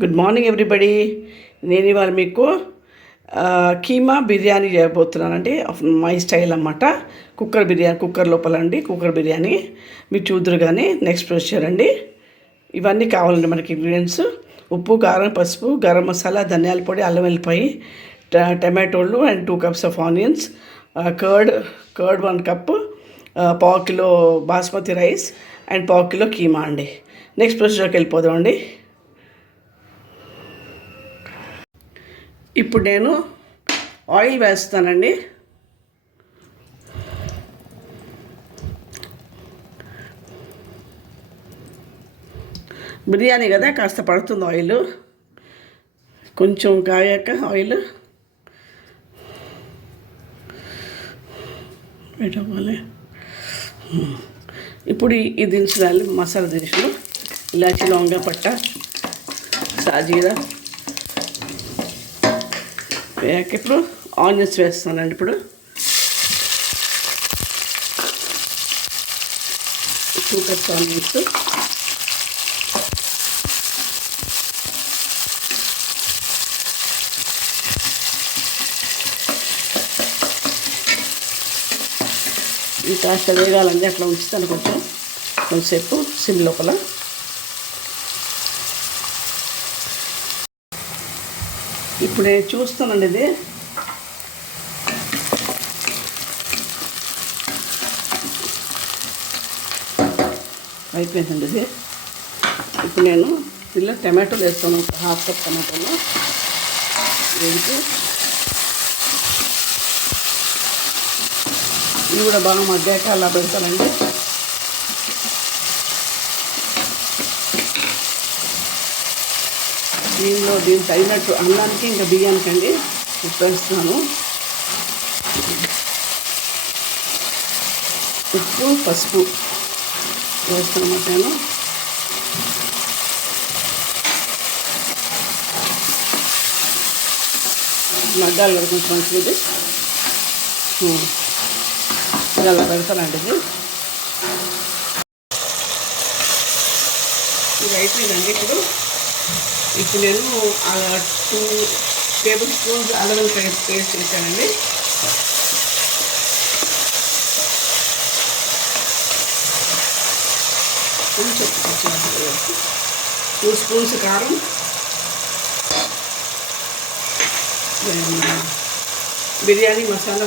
Good morning everybody. నేను ఇవాళ మీకు కీమా బిర్యానీ చేయబోతున్నానండి. మై స్టైల్ అన్నమాట. కుక్కర్ బిర్యానీ, కుక్కర్ లోపల అండి, కుక్కర్ బిర్యానీ మీరు చూద్దరు. కానీ నెక్స్ట్ ప్రొసీజర్ అండి. ఇవన్నీ కావాలండి మనకి ఇంగ్రీడియంట్స్: ఉప్పు, కారం, పసుపు, గరం మసాలా, ధనియాల పొడి, అల్లం వెల్లిపాయ, టమాటోలు and 2 cups of onions, curd 1 cup, పావు కిలో బాస్మతి రైస్ అండ్ పావు కిలో కీమా అండి. నెక్స్ట్ ప్రొసీజర్కి వెళ్ళిపోదాం అండి. ఇప్పుడు నేను ఆయిల్ వేస్తానండి. బిర్యానీ కదా, కాస్త పడుతుంది ఆయిల్. కొంచెం కాయాక ఆయిల్ పెట్టవాలి. ఇప్పుడు ఈ దినుసులు, మసాలా దినుసులు, ఇలాచి, లవంగ, పట్ట, సాజీరా వేయాక ఇప్పుడు ఆనియన్స్ వేస్తానండి. ఇప్పుడు 2 cups ఆనియన్స్, ఇది కాస్త వేగాలండి. అట్లా ఉంచుతాను కొంచెంసేపు సిమ్ లోపల. ఇప్పుడు నేను చూస్తానండి, ఇది అయిపోయిందండి. ఇది ఇప్పుడు నేను ఇలా టమాటోలు వేస్తాను. 1/2 cup టమాటోలు వేసి ఇవి కూడా బాగా మగ్గాక అలా పెడతానండి. దీనికి తగినట్టు అన్నానికి ఇంకా బియ్యానికి అండి ఉప్పు వేస్తున్నాను. ఉప్పు, పసుపు వేస్తాను. నేను మగ్గాలి కదా కొంచెం మంచిది. అలా పెడతానండి. ఇది అయిపోయిందండి. ఇప్పుడు నేను 2 tablespoons అల్లం వెల్లిపాయ పేస్ట్ వేసానండి. కొంచెం 2 spoons కారం, బిర్యానీ మసాలా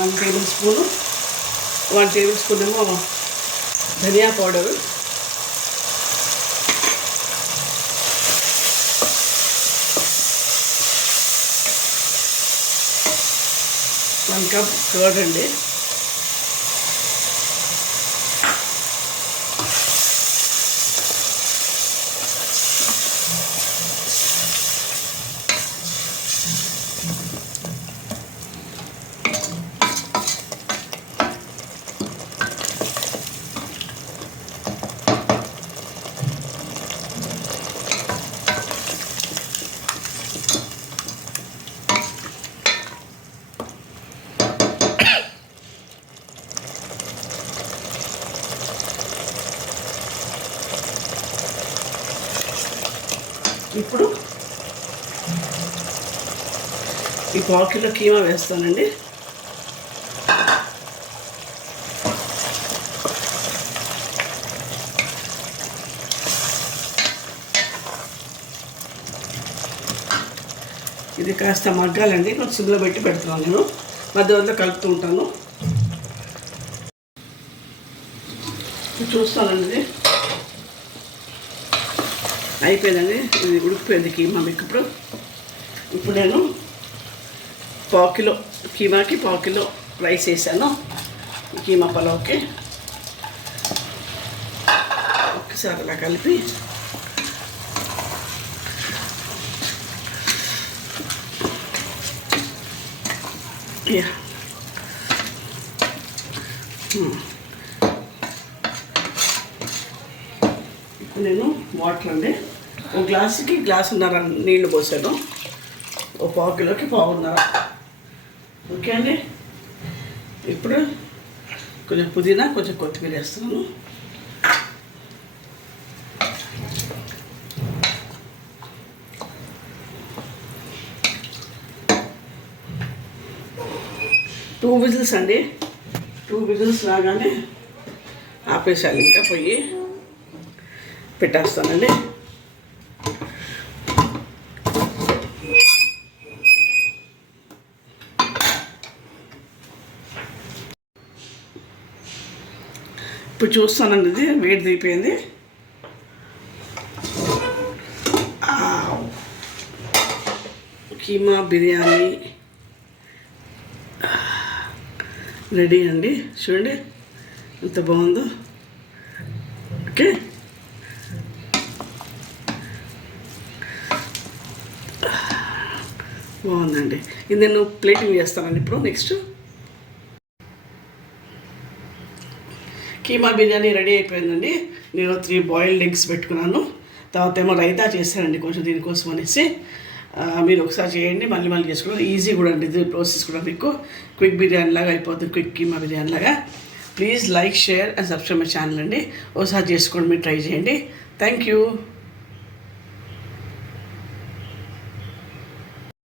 1 tablespoon, 1 tablespoon ఏమో ధనియా పౌడరు, వన్ కప్ కర్డ్ అండి. ఇప్పుడు ఈ పావు కిలో కీమా వేస్తానండి. ఇది కాస్త మగ్గాలండి. కొంచెం సిమ్లో పెట్టి పెడుతున్నాను. నేను మధ్య కలుపుతూ ఉంటాను. చూస్తానండి. అయిపోయిందండి. ఇది ఉడికిపోయింది కీమా మీకు. ఇప్పుడు నేను పావు కిలో కీమాకి పావు కిలో రైస్ వేసాను. కీమా పలావ్కి ఒకసారి అలా కలిపి ఇప్పుడు నేను వాటర్ అండి, 1 గ్లాసుకి గ్లాసున్నర నీళ్లు పోసాను. 1 పావు కిలోకి పావున్నర. ఓకే అండి. ఇప్పుడు కొంచెం పుదీనా, కొంచెం కొత్తిమీర వేస్తున్నాను. 2 విజిల్స్ అండి. 2 విజిల్స్ రాగానే ఆపేసాలి, ఇంకా పొయ్యి పెట్టేస్తానండి. ఇప్పుడు చూస్తానండి, ఇది వేడి దిగిపోయింది. కీమా బిర్యానీ రెడీ అండి. చూడండి ఎంత బాగుందో. ఓకే, బాగుందండి. ఇది నేను ప్లేటింగ్ చేస్తానండి ఇప్పుడు. నెక్స్ట్ కీమా బిర్యానీ రెడీ అయిపోయిందండి. నేను 3 బాయిల్డ్ ఎగ్స్ పెట్టుకున్నాను. తర్వాత ఏమో రైతా చేశానండి కొంచెం దీనికోసం అనేసి. మీరు ఒకసారి చేయండి, మళ్ళీ మళ్ళీ చేసుకోండి. ఈజీ కూడా అండి, ఇది ప్రాసెస్ కూడా మీకు క్విక్ బిర్యానీ లాగా అయిపోతుంది, క్విక్ కీమా బిర్యానీ లాగా. Please like, share and subscribe my channel అండి. ఒకసారి చేసుకోండి, మీరు ట్రై చేయండి. Thank you.